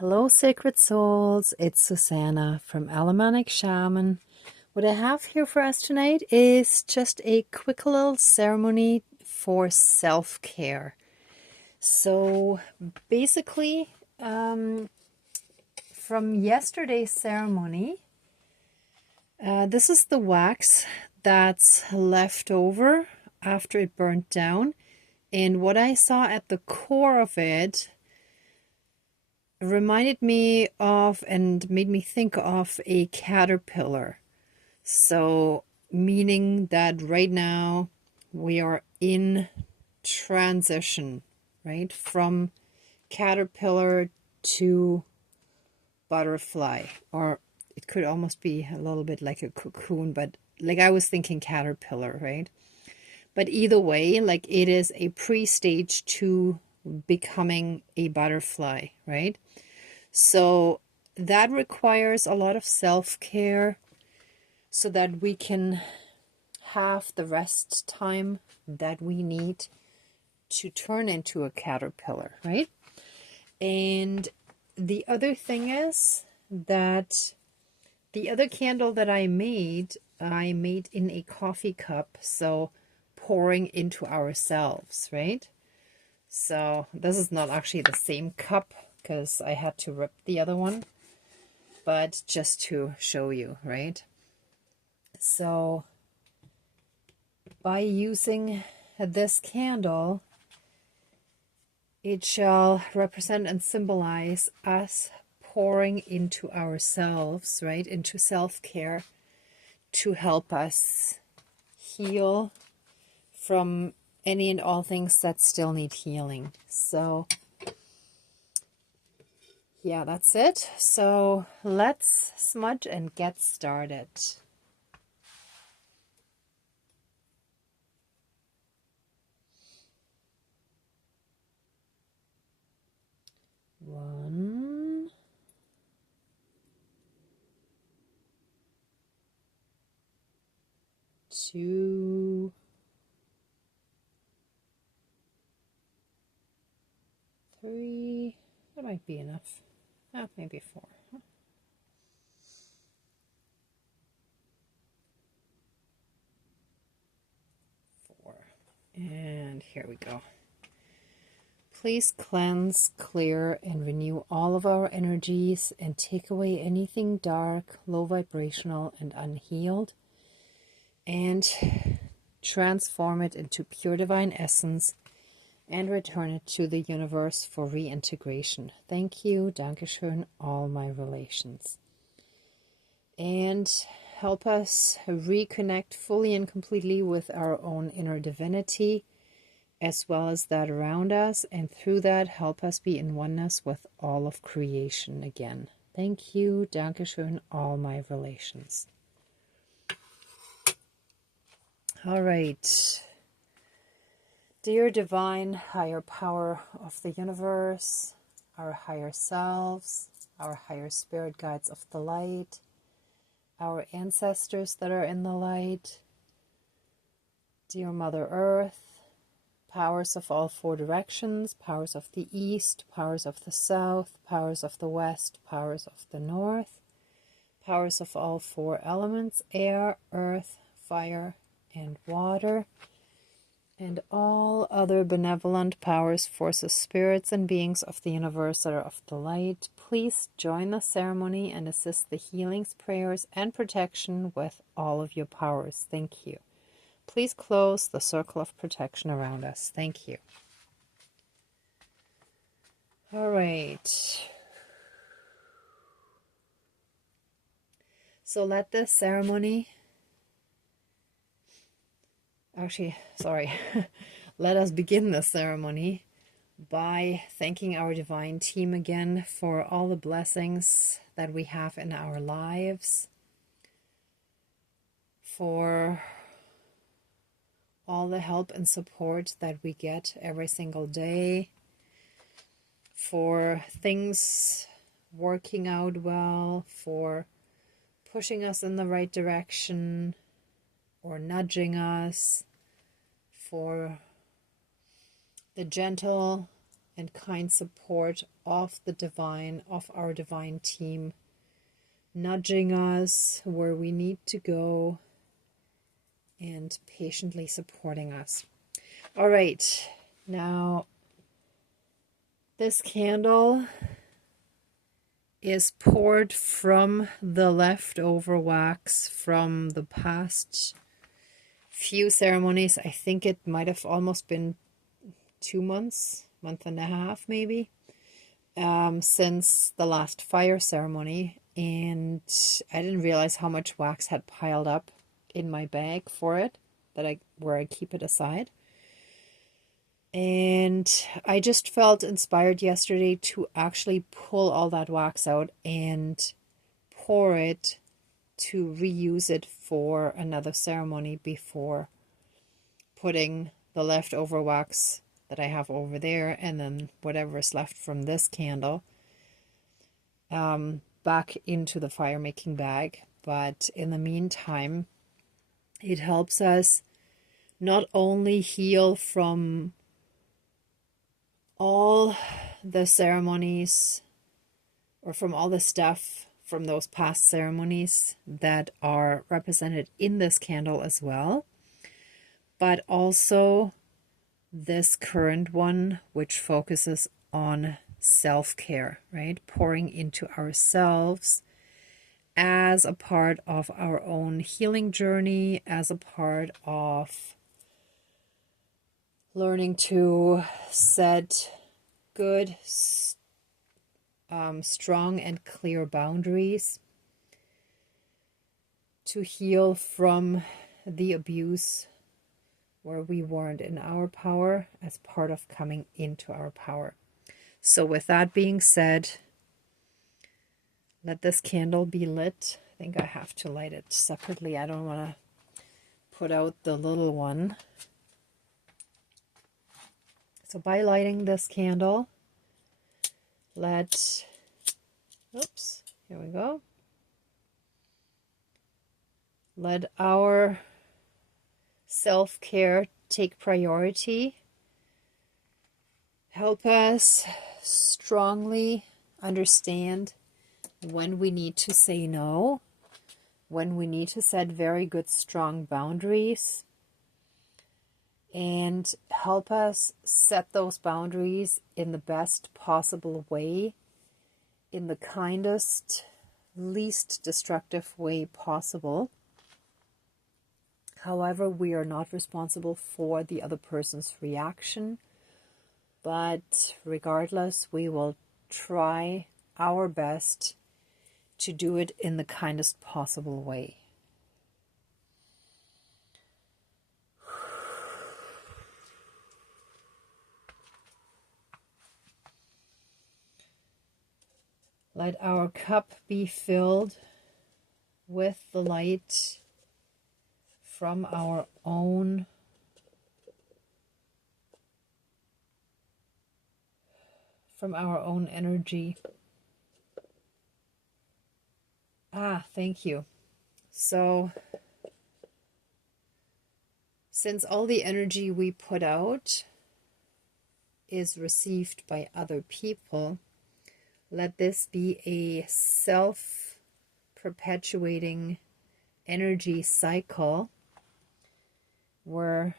Hello, sacred souls. It's Susanna from Alamanic Shaman. What I have here for us tonight is just a quick little ceremony for self-care. So basically, from yesterday's ceremony, this is the wax that's left over after it burnt down. And what I saw at the core of it reminded me of and made me think of a caterpillar. So, meaning that right now we are in transition, right? From caterpillar to butterfly, or it could almost be a little bit like a cocoon, but like I was thinking caterpillar, right? But either way, like it is a pre-stage to becoming a butterfly, right? So that requires a lot of self-care so that we can have the rest time that we need to turn into a caterpillar, right? And the other thing is that the other candle that I made in a coffee cup, so pouring into ourselves, right? So this is not actually the same cup because I had to rip the other one, but just to show you, right? So by using this candle, it shall represent and symbolize us pouring into ourselves, right? Into self-care to help us heal from any and all things that still need healing. So yeah, that's it. So let's smudge and get started. One, two, three. That might be enough. Maybe four. Four. And here we go. Please cleanse, clear, and renew all of our energies and take away anything dark, low vibrational, and unhealed, and transform it into pure divine essence and return it to the universe for reintegration. Thank you, Dankeschön, all my relations. And help us reconnect fully and completely with our own inner divinity, as well as that around us, and through that help us be in oneness with all of creation again. Thank you, Dankeschön, all my relations. All right. Dear divine higher power of the universe, our higher selves, our higher spirit guides of the light, our ancestors that are in the light, dear Mother Earth, powers of all four directions, powers of the east, powers of the south, powers of the west, powers of the north, powers of all four elements, air, earth, fire, and water, and all other benevolent powers, forces, spirits, and beings of the universe that are of the light, please join the ceremony and assist the healings, prayers, and protection with all of your powers. Thank you. Please close the circle of protection around us. Thank you. All right. So let this ceremony, let us begin the ceremony by thanking our divine team again for all the blessings that we have in our lives, for all the help and support that we get every single day, for things working out well, for pushing us in the right direction or nudging us, for the gentle and kind support of the divine, of our divine team, nudging us where we need to go and patiently supporting us. All right, now this candle is poured from the leftover wax from the past few ceremonies. I think it might have almost been 2 months, month and a half maybe, since the last fire ceremony, and I didn't realize how much wax had piled up in my bag for it, where I keep it aside. And I just felt inspired yesterday to actually pull all that wax out and pour it, to reuse it for another ceremony before putting the leftover wax that I have over there, and then whatever is left from this candle, back into the fire making bag. But in the meantime, it helps us not only heal from all the ceremonies, or from all the stuff from those past ceremonies that are represented in this candle as well, but also this current one, which focuses on self-care, right? Pouring into ourselves as a part of our own healing journey, as a part of learning to set good, strong and clear boundaries, to heal from the abuse where we weren't in our power, as part of coming into our power. So with that being said, let this candle be lit. I think I have to light it separately. I don't want to put out the little one. So by lighting this candle, here we go. Let our self-care take priority. Help us strongly understand when we need to say no, when we need to set very good, strong boundaries, and help us set those boundaries in the best possible way, in the kindest, least destructive way possible. However, we are not responsible for the other person's reaction, but regardless, we will try our best to do it in the kindest possible way. Let our cup be filled with the light from our own energy. Thank you. So, since all the energy we put out is received by other people, let this be a self-perpetuating energy cycle where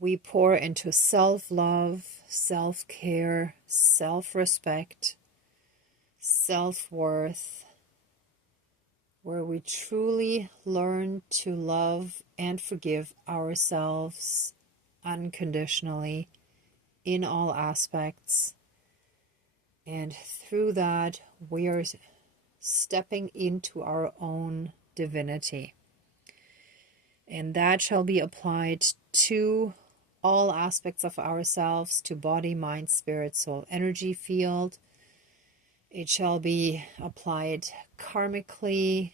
we pour into self-love, self-care, self-respect, self-worth, where we truly learn to love and forgive ourselves unconditionally in all aspects. And through that, we are stepping into our own divinity. And that shall be applied to all aspects of ourselves, to body, mind, spirit, soul, energy field. It shall be applied karmically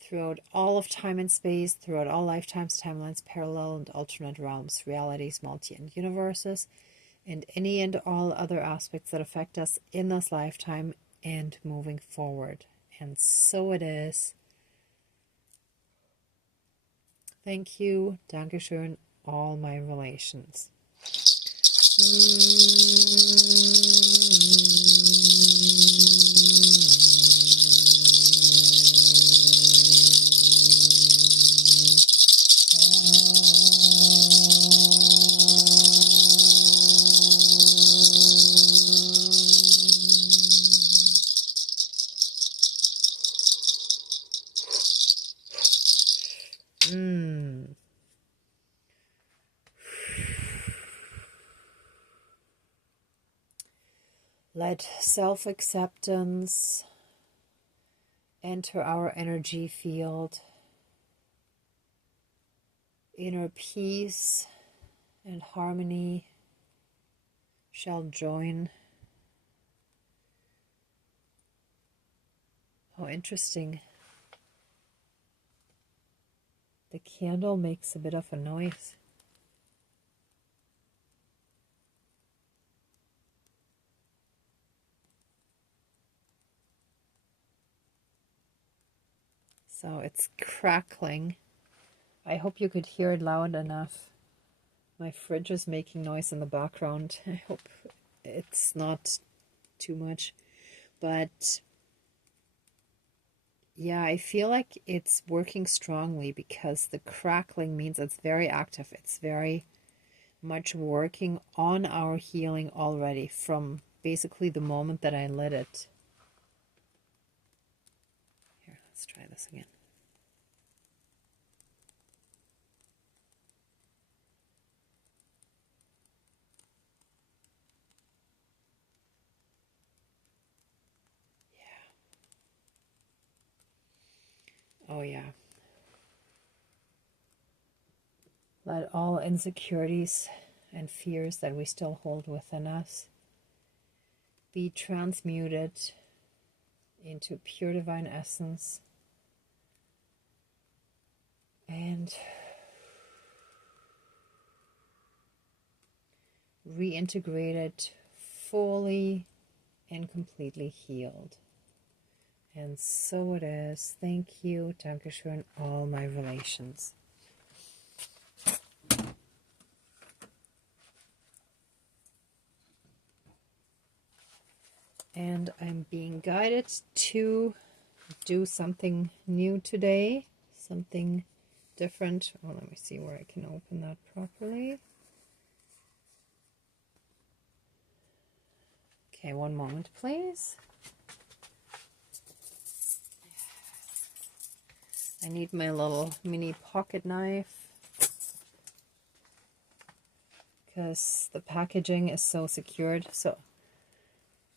throughout all of time and space, throughout all lifetimes, timelines, parallel and alternate realms, realities, multi and universes, and any and all other aspects that affect us in this lifetime and moving forward. And so it is. Thank you, Dankeschön, all my relations. Let self-acceptance enter our energy field. Inner peace and harmony shall join. Oh, interesting. The candle makes a bit of a noise. So it's crackling. I hope you could hear it loud enough. My fridge is making noise in the background. I hope it's not too much. But yeah, I feel like it's working strongly because the crackling means it's very active. It's very much working on our healing already from basically the moment that I lit it. Here, let's try this again. Oh, yeah. Let all insecurities and fears that we still hold within us be transmuted into pure divine essence and reintegrated, fully and completely healed. And so it is. Thank you, Dankeschön, all my relations. And I'm being guided to do something new today, something different. Oh, let me see where I can open that properly. Okay, one moment, please. I need my little mini pocket knife because the packaging is so secured. So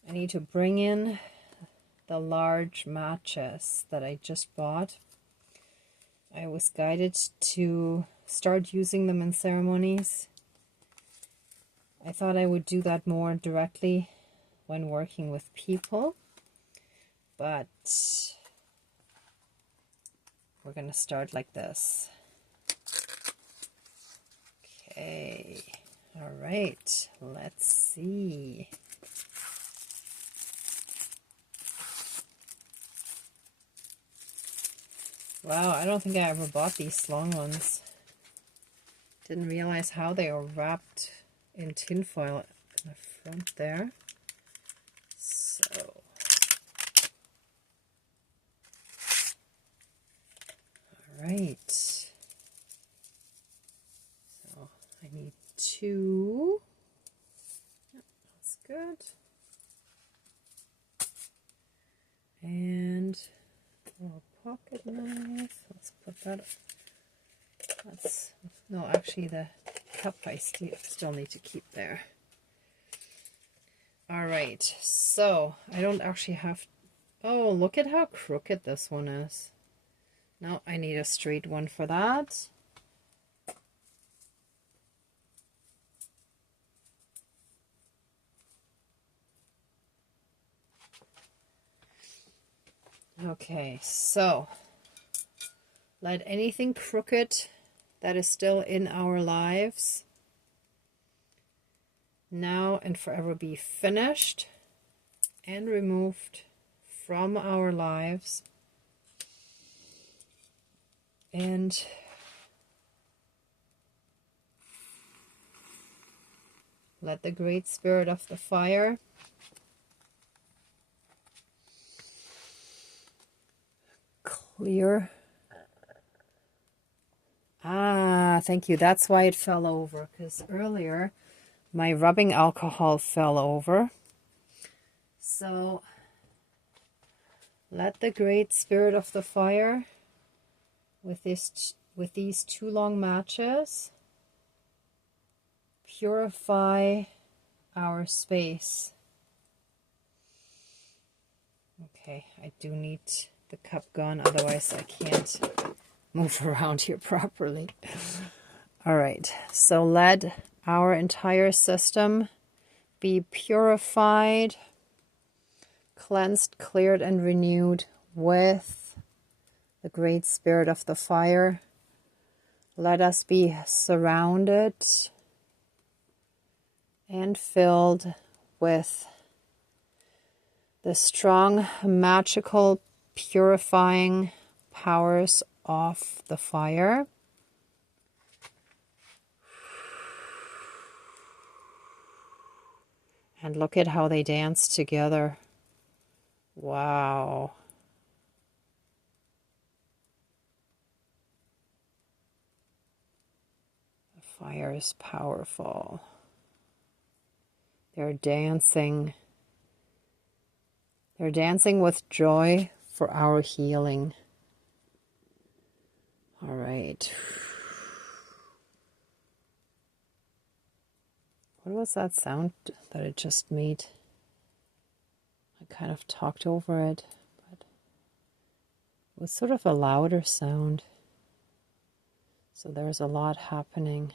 I need to bring in the large matches that I just bought. I was guided to start using them in ceremonies. I thought I would do that more directly when working with people, but we're going to start like this. Okay, all right, let's see. Wow, I don't think I ever bought these long ones. Didn't realize how they are wrapped in tinfoil in the front there. So, all right. So I need 2. Yep, that's good. And a little pocket knife. Let's put that. No, actually the cup I still need to keep there. All right, so I don't actually have. Oh, look at how crooked this one is. No, I need a straight one for that. Okay, so let anything crooked that is still in our lives now and forever be finished and removed from our lives. And let the great spirit of the fire clear. Ah, thank you. That's why it fell over, because earlier my rubbing alcohol fell over. So let the great spirit of the fire with these 2 long matches purify our space Okay, I do need the cup gone, otherwise I can't move around here properly. All right, so let our entire system be purified, cleansed, cleared, and renewed with the Great Spirit of the Fire. Let us be surrounded and filled with the strong, magical, purifying powers of the fire. And look at how they dance together. Wow. The fire is powerful. They're dancing. They're dancing with joy for our healing. All right. What was that sound that it just made? I kind of talked over it, but it was sort of a louder sound. So there's a lot happening.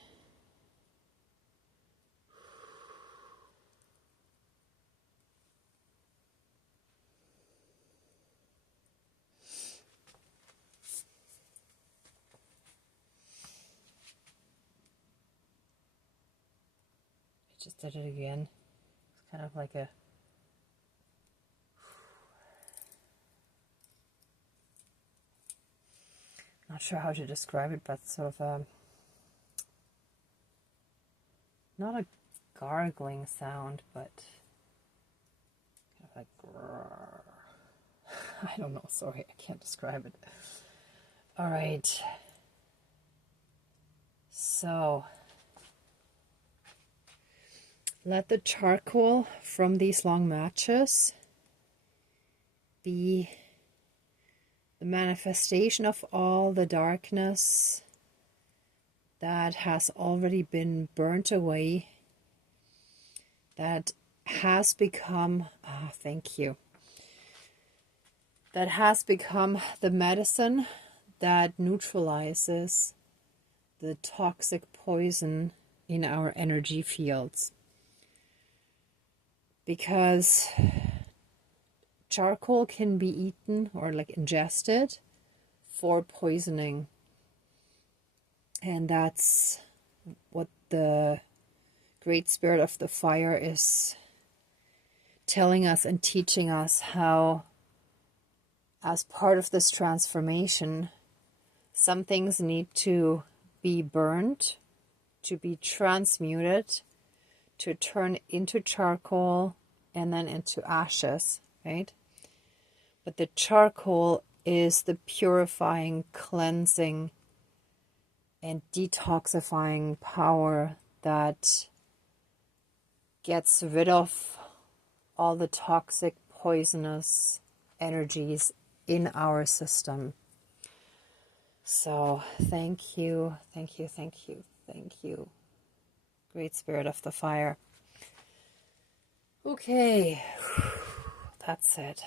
I just did it again. It's kind of like a not sure how to describe it, but sort of a not a gargling sound, but kind of like grrr. I don't know, sorry, I can't describe it. All right. So let the charcoal from these long matches be the manifestation of all the darkness that has already been burnt away, that has become, thank you, that has become the medicine that neutralizes the toxic poison in our energy fields. Because charcoal can be eaten or like ingested for poisoning. And that's what the Great Spirit of the Fire is telling us and teaching us, how as part of this transformation, some things need to be burned, to be transmuted, to turn into charcoal and then into ashes, right? But the charcoal is the purifying, cleansing, and detoxifying power that gets rid of all the toxic, poisonous energies in our system. So thank you, thank you, thank you, thank you, Great Spirit of the Fire. Okay, that's it.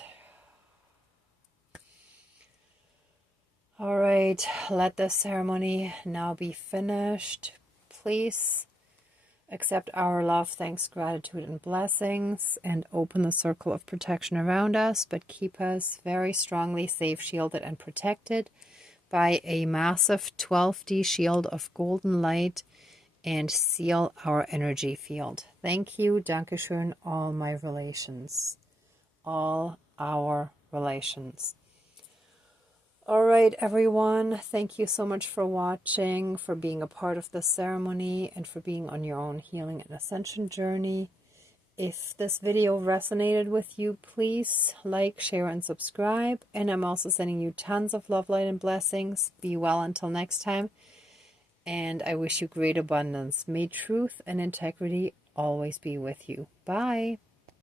All right, let the ceremony now be finished. Please accept our love, thanks, gratitude, and blessings, and open the circle of protection around us, but keep us very strongly safe, shielded, and protected by a massive 12D shield of golden light, and seal our energy field. Thank you, Dankeschön, all my relations, all our relations. All right, everyone, thank you so much for watching, for being a part of the ceremony, and for being on your own healing and ascension journey. If this video resonated with you, please like, share, and subscribe. And I'm also sending you tons of love, light, and blessings. Be well until next time. And I wish you great abundance. May truth and integrity always be with you. Bye.